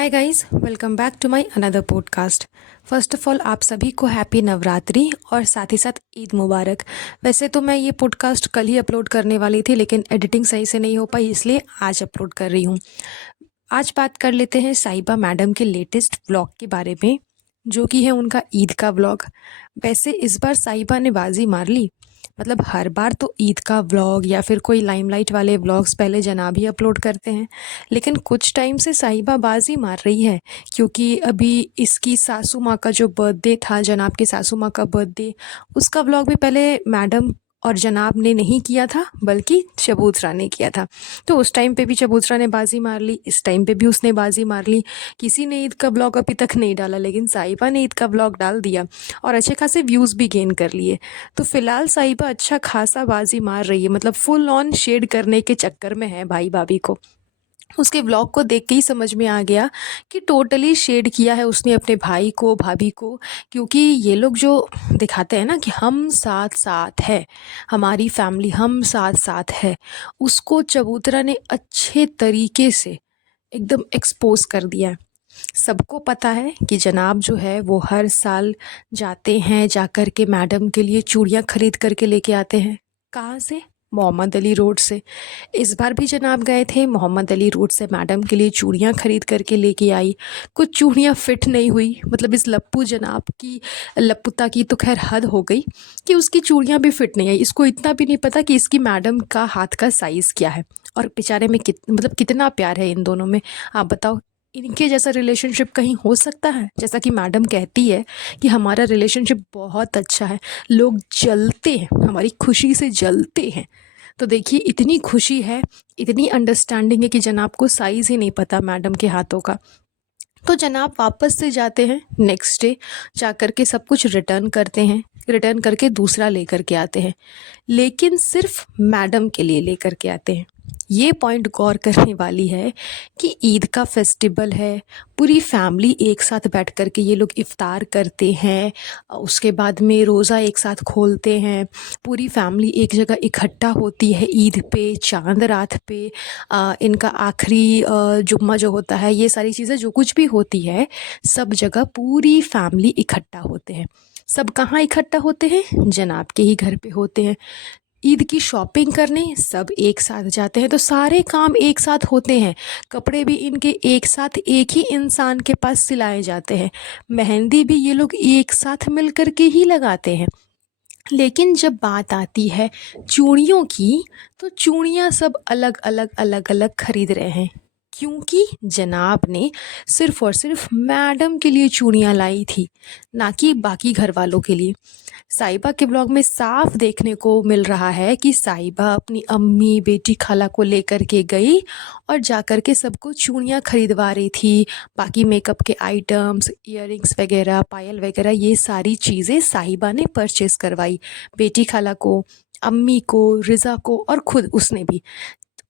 Hi guys, welcome back to my another podcast. First of all आप सभी को happy Navratri और साथ ही साथ ईद मुबारक। वैसे तो मैं ये पॉडकास्ट कल ही अपलोड करने वाली थी, लेकिन एडिटिंग सही से नहीं हो पाई, इसलिए आज अपलोड कर रही हूँ। आज बात कर लेते हैं साहिबा मैडम के लेटेस्ट व्लॉग के बारे में, जो कि है उनका ईद का व्लॉग। वैसे इस बार साहिबा ने बाजी मार ली। मतलब हर बार तो ईद का व्लॉग या फिर कोई लाइमलाइट वाले व्लॉग्स पहले जनाब ही अपलोड करते हैं, लेकिन कुछ टाइम से साहिबा बाजी मार रही है, क्योंकि अभी इसकी सासू माँ का जो बर्थडे था, जनाब की सासू माँ का बर्थडे, उसका व्लॉग भी पहले मैडम और जनाब ने नहीं किया था, बल्कि चबूतरा ने किया था। तो उस टाइम पे भी चबूतरा ने बाजी मार ली, इस टाइम पे भी उसने बाजी मार ली। किसी ने ईद का व्लॉग अभी तक नहीं डाला, लेकिन साहिबा ने ईद का व्लॉग डाल दिया और अच्छे खासे व्यूज़ भी गेन कर लिए। तो फिलहाल साहिबा अच्छा खासा बाजी मार रही है, मतलब फुल ऑन शेड करने के चक्कर में है भाई भाभी को। उसके व्लॉग को देख के ही समझ में आ गया कि टोटली शेड किया है उसने अपने भाई को, भाभी को। क्योंकि ये लोग जो दिखाते हैं ना कि हम साथ साथ है, हमारी फैमिली हम साथ साथ है, उसको चबूतरा ने अच्छे तरीके से एकदम एक्सपोज कर दिया है। सबको पता है कि जनाब जो है वो हर साल जाते हैं, जाकर के मैडम के लिए चूड़ियाँ खरीद करके लेके आते हैं। कहाँ से? मोहम्मद अली रोड से। इस बार भी जनाब गए थे मोहम्मद अली रोड से, मैडम के लिए चूड़ियाँ खरीद करके लेके आई। कुछ चूड़ियाँ फिट नहीं हुई, मतलब इस लप्पू जनाब की लप्पुता की तो खैर हद हो गई कि उसकी चूड़ियाँ भी फिट नहीं आई। इसको इतना भी नहीं पता कि इसकी मैडम का हाथ का साइज़ क्या है। और बेचारे में मतलब कितना प्यार है इन दोनों में। आप बताओ, इनके जैसा रिलेशनशिप कहीं हो सकता है? जैसा कि मैडम कहती है कि हमारा रिलेशनशिप बहुत अच्छा है, लोग जलते हैं, हमारी खुशी से जलते हैं। तो देखिए, इतनी खुशी है, इतनी अंडरस्टैंडिंग है कि जनाब को साइज़ ही नहीं पता मैडम के हाथों का। तो जनाब वापस से जाते हैं नेक्स्ट डे, जा कर के सब कुछ रिटर्न करते हैं, रिटर्न करके दूसरा लेकर के आते हैं, लेकिन सिर्फ मैडम के लिए लेकर के आते हैं। ये पॉइंट गौर करने वाली है कि ईद का फेस्टिवल है, पूरी फैमिली एक साथ बैठ कर के ये लोग इफ़्तार करते हैं, उसके बाद में रोज़ा एक साथ खोलते हैं, पूरी फैमिली एक जगह इकट्ठा होती है ईद पे, चांद रात पे। इनका आखिरी जुम्मा जो होता है, ये सारी चीज़ें जो कुछ भी होती है, सब जगह पूरी फैमिली इकट्ठा होते हैं। सब कहाँ इकट्ठा होते हैं? जनाब के ही घर पे होते हैं। ईद की शॉपिंग करने सब एक साथ जाते हैं, तो सारे काम एक साथ होते हैं। कपड़े भी इनके एक साथ एक ही इंसान के पास सिलाए जाते हैं। मेहंदी भी ये लोग एक साथ मिल कर के ही लगाते हैं। लेकिन जब बात आती है चूड़ियों की, तो चूड़ियाँ सब अलग अलग अलग अलग खरीद रहे हैं, क्योंकि जनाब ने सिर्फ़ और सिर्फ मैडम के लिए चूड़ियाँ लाई थी, ना कि बाकी घर वालों के लिए। साहिबा के ब्लॉग में साफ देखने को मिल रहा है कि साहिबा अपनी अम्मी, बेटी, खाला को लेकर के गई और जाकर के सबको चूड़ियाँ खरीदवा रही थी। बाकी मेकअप के आइटम्स, इयररिंग्स वगैरह, पायल वगैरह, ये सारी चीज़ें साहिबा ने परचेज़ करवाई। बेटी खाला को, अम्मी को, रिज़ा को और ख़ुद उसने भी।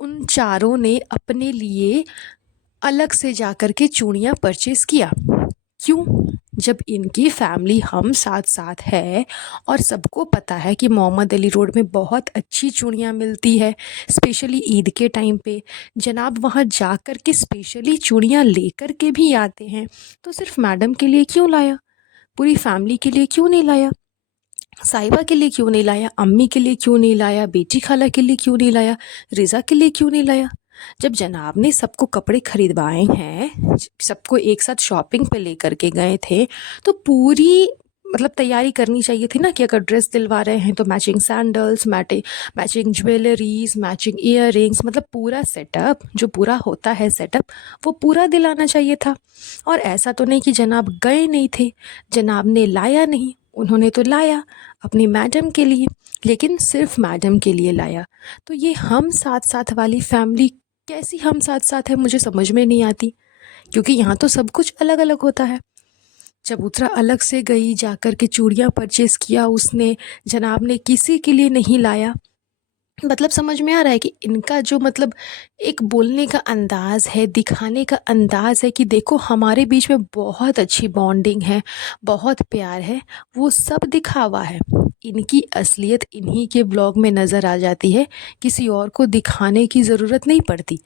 उन चारों ने अपने लिए अलग से जाकर के चूड़ियाँ परचेज़ किया। क्यों? जब इनकी फैमिली हम साथ साथ है और सबको पता है कि मोहम्मद अली रोड में बहुत अच्छी चूड़ियाँ मिलती है, स्पेशली ईद के टाइम पे जनाब वहाँ जा कर के स्पेशली चूड़ियाँ लेकर के भी आते हैं, तो सिर्फ मैडम के लिए क्यों लाया? पूरी फैमिली के लिए क्यों नहीं लाया? साहिबा के लिए क्यों नहीं लाया? अम्मी के लिए क्यों नहीं लाया? बेटी खाला के लिए क्यों नहीं लाया? रिज़ा के लिए क्यों नहीं लाया? जब जनाब ने सबको कपड़े खरीदवाए हैं, सबको एक साथ शॉपिंग पे लेकर के गए थे, तो पूरी मतलब तैयारी करनी चाहिए थी ना कि अगर ड्रेस दिलवा रहे हैं तो matching sandals, matching jewelleries, matching earrings, मतलब पूरा सेटअप जो पूरा होता है सेटअप, वो पूरा दिलाना चाहिए था। और ऐसा तो नहीं कि जनाब गए नहीं थे, जनाब ने लाया नहीं, उन्होंने तो लाया अपनी मैडम के लिए, लेकिन सिर्फ मैडम के लिए लाया। तो ये हम साथ साथ वाली फैमिली कैसी हम साथ साथ है, मुझे समझ में नहीं आती, क्योंकि यहाँ तो सब कुछ अलग अलग होता है। चबूतरा अलग से गई, जाकर के चूड़ियाँ परचेज़ किया उसने, जनाब ने किसी के लिए नहीं लाया। मतलब समझ में आ रहा है कि इनका जो मतलब एक बोलने का अंदाज़ है, दिखाने का अंदाज़ है कि देखो हमारे बीच में बहुत अच्छी बॉन्डिंग है, बहुत प्यार है, वो सब दिखावा है। इनकी असलियत इन्हीं के ब्लॉग में नज़र आ जाती है, किसी और को दिखाने की ज़रूरत नहीं पड़ती।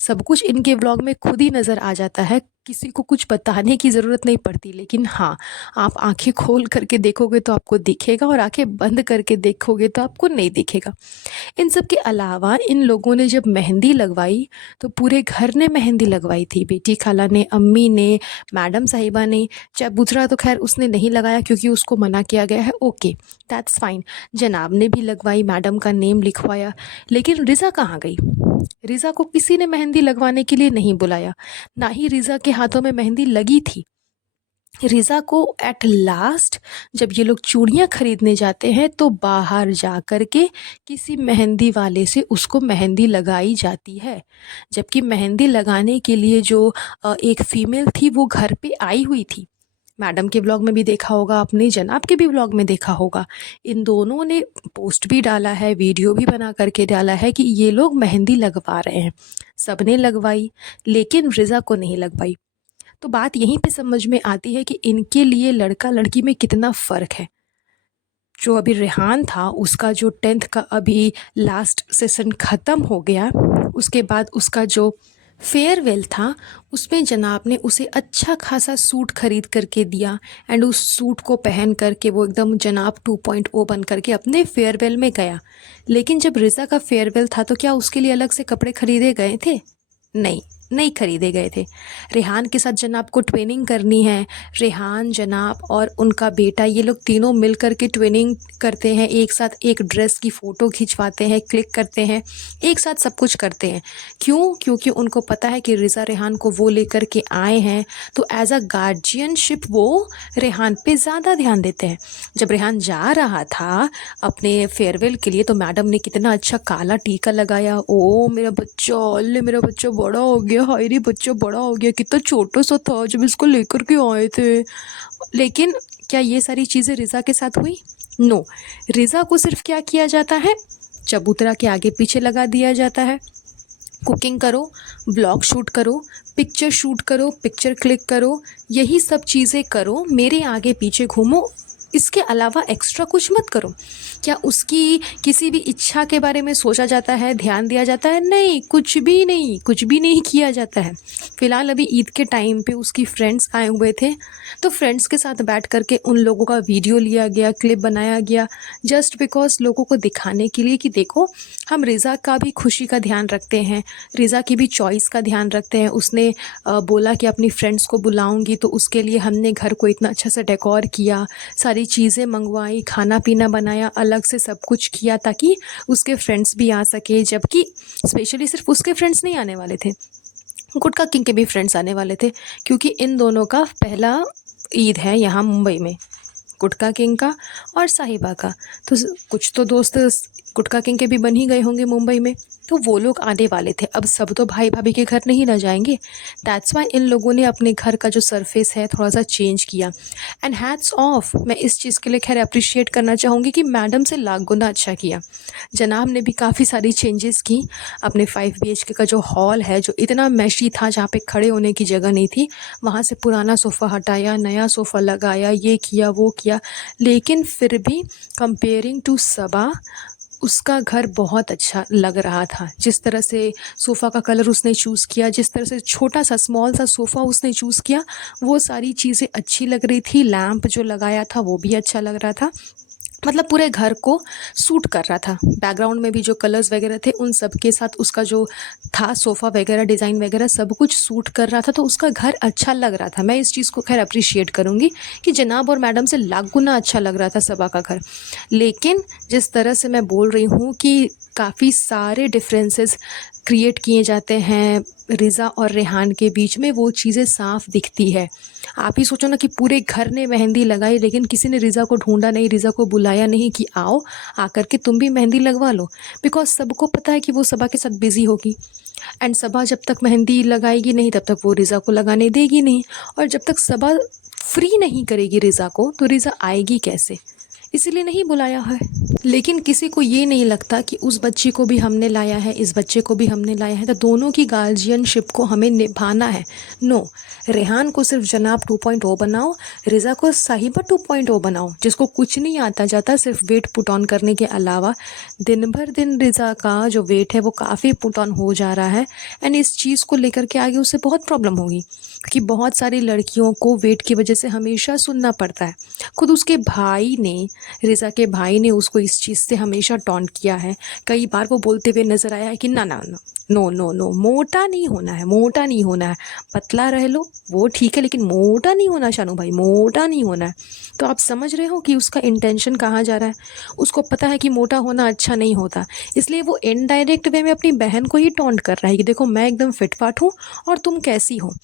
सब कुछ इनके ब्लॉग में खुद ही नज़र आ जाता है, किसी को कुछ बताने की ज़रूरत नहीं पड़ती, लेकिन हाँ, आप आँखें खोल करके देखोगे तो आपको दिखेगा और आँखें बंद करके देखोगे तो आपको नहीं दिखेगा। इन सब के अलावा इन लोगों ने जब मेहंदी लगवाई तो पूरे घर ने मेहंदी लगवाई थी। बेटी खाला ने, अम्मी ने, मैडम साहिबा ने। चबूतरा तो खैर उसने नहीं लगाया क्योंकि उसको मना किया गया है, ओके दैट्स फाइन। जनाब ने भी लगवाई, मैडम का नेम लिखवाया। लेकिन रिज़ा कहाँ गई? रिज़ा को किसी ने मेहंदी लगवाने के लिए नहीं बुलाया, ना ही रिज़ा के हाथों में मेहंदी लगी थी। रिज़ा को एट लास्ट जब ये लोग चूड़ियाँ खरीदने जाते हैं तो बाहर जा कर के किसी मेहंदी वाले से उसको मेहंदी लगाई जाती है। जबकि मेहंदी लगाने के लिए जो एक फ़ीमेल थी वो घर पे आई हुई थी। मैडम के ब्लॉग में भी देखा होगा आपने, जनाब के भी ब्लॉग में देखा होगा। इन दोनों ने पोस्ट भी डाला है, वीडियो भी बना करके डाला है कि ये लोग मेहंदी लगवा रहे हैं। सबने लगवाई, लेकिन रिज़ा को नहीं लगवाई। तो बात यहीं पे समझ में आती है कि इनके लिए लड़का लड़की में कितना फ़र्क है। जो अभी रेहान था उसका जो 10th का अभी लास्ट सेशन ख़त्म हो गया, उसके बाद उसका जो फेयरवेल था उसमें जनाब ने उसे अच्छा खासा सूट खरीद करके दिया एंड उस सूट को पहन करके वो एकदम जनाब 2.0 बन करके अपने फेयरवेल में गया। लेकिन जब रिज़ा का फेयरवेल था तो क्या उसके लिए अलग से कपड़े खरीदे गए थे? नहीं, नहीं खरीदे गए थे। रेहान के साथ जनाब को ट्विनिंग करनी है। रेहान, जनाब और उनका बेटा ये लोग तीनों मिल कर के ट्विनिंग करते हैं, एक साथ एक ड्रेस की फ़ोटो खिंचवाते हैं, क्लिक करते हैं, एक साथ सब कुछ करते हैं। क्यों? क्योंकि उनको पता है कि रिज़ा रेहान को वो लेकर के आए हैं, तो एज़ अ गार्जियनशिप वो रेहान पे ज़्यादा ध्यान देते हैं। जब रेहान जा रहा था अपने फेयरवेल के लिए तो मैडम ने कितना अच्छा काला टीका लगाया। ओ मेरा बच्चा, अल्ले मेरा बच्चा बड़ा हो गया, हाय रे बच्चा बड़ा हो गया, कितना छोटा सा था जब इसको लेकर के आए थे। लेकिन क्या ये सारी चीज़ें रिज़ा के साथ हुई? नो। रिज़ा को सिर्फ क्या किया जाता है? चबूतरा के आगे पीछे लगा दिया जाता है। कुकिंग करो, ब्लॉग शूट करो, पिक्चर शूट करो, पिक्चर क्लिक करो, यही सब चीज़ें करो, मेरे आगे पीछे घूमो, इसके अलावा एक्स्ट्रा कुछ मत करो। क्या उसकी किसी भी इच्छा के बारे में सोचा जाता है, ध्यान दिया जाता है? नहीं, कुछ भी नहीं, कुछ भी नहीं किया जाता है। फ़िलहाल अभी ईद के टाइम पे उसकी फ्रेंड्स आए हुए थे, तो फ्रेंड्स के साथ बैठ कर के उन लोगों का वीडियो लिया गया, क्लिप बनाया गया, जस्ट बिकॉज़ लोगों को दिखाने के लिए कि देखो हम रिज़ा का भी खुशी का ध्यान रखते हैं, रिज़ा की भी चॉइस का ध्यान रखते हैं। उसने बोला कि अपनी फ्रेंड्स को बुलाऊँगी तो उसके लिए हमने घर को इतना अच्छा सा डेकोर किया, सारी चीज़ें मंगवाई, खाना-पीना बनाया, अलग से सब कुछ किया ताकि उसके फ्रेंड्स भी आ सके। जबकि स्पेशली सिर्फ उसके फ्रेंड्स नहीं आने वाले थे, गुटका किंग के भी फ्रेंड्स आने वाले थे, क्योंकि इन दोनों का पहला ईद है यहाँ मुंबई में, गुटका किंग का और साहिबा का। तो कुछ तो दोस्त गुटका किंग के भी बन ही गए होंगे मुंबई में, तो वो लोग आने वाले थे। अब सब तो भाई भाभी के घर नहीं ना जाएंगे, दैट्स वाई इन लोगों ने अपने घर का जो सरफेस है थोड़ा सा चेंज किया। एंड हैट्स ऑफ, मैं इस चीज़ के लिए खैर अप्रिशिएट करना चाहूँगी कि मैडम से लाख गुना अच्छा किया। जनाब ने भी काफ़ी सारी चेंजेस की। अपने 5 BHK का जो हॉल है, जो इतना मैशी था, जहाँ पे खड़े होने की जगह नहीं थी, वहाँ से पुराना सोफ़ा हटाया, नया सोफ़ा लगाया, ये किया वो किया। लेकिन फिर भी कंपेयरिंग टू सबा उसका घर बहुत अच्छा लग रहा था। जिस तरह से सोफ़ा का कलर उसने चूज़ किया, जिस तरह से छोटा सा स्मॉल सा सोफ़ा उसने चूज़ किया, वो सारी चीज़ें अच्छी लग रही थी। लैंप जो लगाया था वो भी अच्छा लग रहा था। मतलब पूरे घर को सूट कर रहा था। बैकग्राउंड में भी जो कलर्स वगैरह थे उन सब के साथ उसका जो था सोफ़ा वगैरह, डिज़ाइन वगैरह सब कुछ सूट कर रहा था, तो उसका घर अच्छा लग रहा था। मैं इस चीज़ को खैर अप्रिशिएट करूँगी कि जनाब और मैडम से लाख गुना अच्छा लग रहा था सबा का घर। लेकिन जिस तरह से मैं बोल रही हूँ कि काफ़ी सारे डिफरेंसेस क्रिएट किए जाते हैं रिज़ा और रेहान के बीच में, वो चीज़ें साफ़ दिखती है। आप ही सोचो ना कि पूरे घर ने मेहंदी लगाई लेकिन किसी ने रिज़ा को ढूंढा नहीं, रिज़ा को बुलाया नहीं कि आओ आकर के तुम भी मेहंदी लगवा लो, बिकॉज सबको पता है कि वो सबा के साथ बिज़ी होगी। एंड सबा जब तक मेहंदी लगाएगी नहीं तब तक वो रिज़ा को लगाने देगी नहीं, और जब तक सबा फ्री नहीं करेगी रिज़ा को तो रिज़ा आएगी कैसे? इसीलिए नहीं बुलाया है। लेकिन किसी को ये नहीं लगता कि उस बच्ची को भी हमने लाया है, इस बच्चे को भी हमने लाया है, तो दोनों की गार्जियनशिप को हमें निभाना है। नो, रेहान को सिर्फ जनाब 2.0 बनाओ, रिज़ा को साहिबा 2.0 बनाओ, जिसको कुछ नहीं आता जाता सिर्फ वेट पुट ऑन करने के अलावा। दिन भर दिन रिज़ा का जो वेट है वो काफ़ी पुट ऑन हो जा रहा है, एंड इस चीज़ को लेकर के आगे उसे बहुत प्रॉब्लम होगी, क्योंकि बहुत सारी लड़कियों को वेट की वजह से हमेशा सुनना पड़ता है। खुद उसके भाई ने, रिज़ा के भाई ने उसको इस चीज़ से हमेशा टॉन्ट किया है। कई बार वो बोलते हुए नज़र आया है कि ना ना ना, नो नो नो, मोटा नहीं होना है, मोटा नहीं होना है, पतला रह लो वो ठीक है, लेकिन मोटा नहीं होना शानू भाई, मोटा नहीं होना है। तो आप समझ रहे हो कि उसका इंटेंशन कहाँ जा रहा है। उसको पता है कि मोटा होना अच्छा नहीं होता, इसलिए वो इनडायरेक्ट वे में अपनी बहन को ही टॉन्ट कर रहा है कि देखो मैं एकदम फिट फाट हूँ और तुम कैसी हो।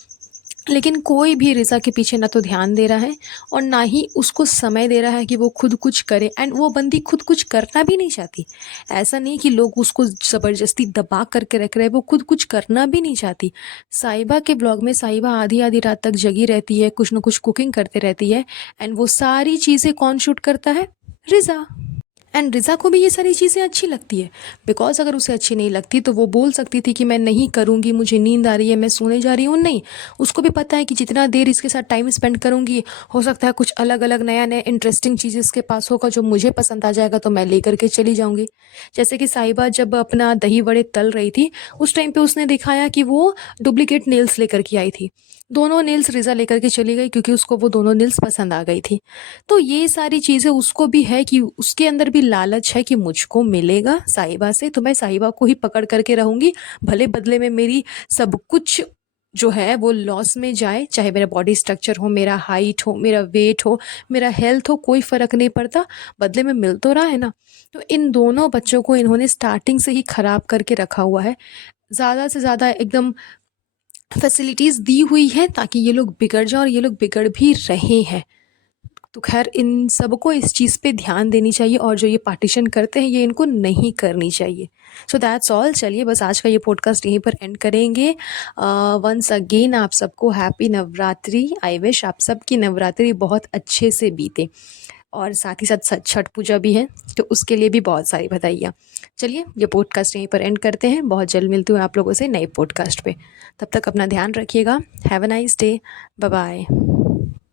लेकिन कोई भी रिज़ा के पीछे ना तो ध्यान दे रहा है और ना ही उसको समय दे रहा है कि वो खुद कुछ करे, एंड वो बंदी खुद कुछ करना भी नहीं चाहती। ऐसा नहीं कि लोग उसको ज़बरदस्ती दबा करके रख रहे हैं, वो खुद कुछ करना भी नहीं चाहती। साहिबा के ब्लॉग में साहिबा आधी आधी रात तक जगी रहती है, कुछ ना कुछ कुकिंग करते रहती है, एंड वो सारी चीज़ें कौन शूट करता है? रिज़ा। एंड रिज़ा को भी ये सारी चीज़ें अच्छी लगती है, बिकॉज अगर उसे अच्छी नहीं लगती तो वो बोल सकती थी कि मैं नहीं करूँगी, मुझे नींद आ रही है, मैं सोने जा रही हूँ। नहीं, उसको भी पता है कि जितना देर इसके साथ टाइम स्पेंड करूँगी, हो सकता है कुछ अलग अलग नया नया इंटरेस्टिंग चीज़ इसके पास होगा जो मुझे पसंद आ जाएगा, तो मैं लेकर के चली जाऊँगी। जैसे कि साहिबा जब अपना दही वड़े तल रही थी, उस टाइम पे उसने दिखाया कि वो डुप्लीकेट नेल्स लेकर के आई थी। दोनों नेल्स रिज़ा लेकर के चली गई क्योंकि उसको वो दोनों नेल्स पसंद आ गई थी। तो ये सारी चीज़ें उसको भी है कि उसके अंदर भी लालच है कि मुझको मिलेगा साहिबा से, तो मैं साहिबा को ही पकड़ करके रहूँगी, भले बदले में मेरी सब कुछ जो है वो लॉस में जाए, चाहे मेरा बॉडी स्ट्रक्चर हो, मेरा हाइट हो, मेरा वेट हो, मेरा हेल्थ हो, कोई फ़र्क नहीं पड़ता, बदले में मिल तो रहा है ना। तो इन दोनों बच्चों को इन्होंने स्टार्टिंग से ही ख़राब करके रखा हुआ है। ज़्यादा से ज़्यादा एकदम फैसिलिटीज़ दी हुई हैं ताकि ये लोग बिगड़ जाएँ, और ये लोग बिगड़ भी रहे हैं। तो खैर इन सबको इस चीज़ पे ध्यान देनी चाहिए, और जो ये पार्टीशन करते हैं ये इनको नहीं करनी चाहिए। So that's all. चलिए बस आज का ये पॉडकास्ट यहीं पर एंड करेंगे। वंस अगेन आप सबको हैप्पी नवरात्रि। आई विश आप सबकी नवरात्रि बहुत अच्छे से बीते, और साथ ही साथ छठ पूजा भी है, तो उसके लिए भी बहुत सारी बधाइयाँ। चलिए ये पॉडकास्ट यहीं पर एंड करते हैं। बहुत जल्द मिलती हूँ आप लोगों से नए पॉडकास्ट पे। तब तक अपना ध्यान रखिएगा। Have a nice day. Bye bye.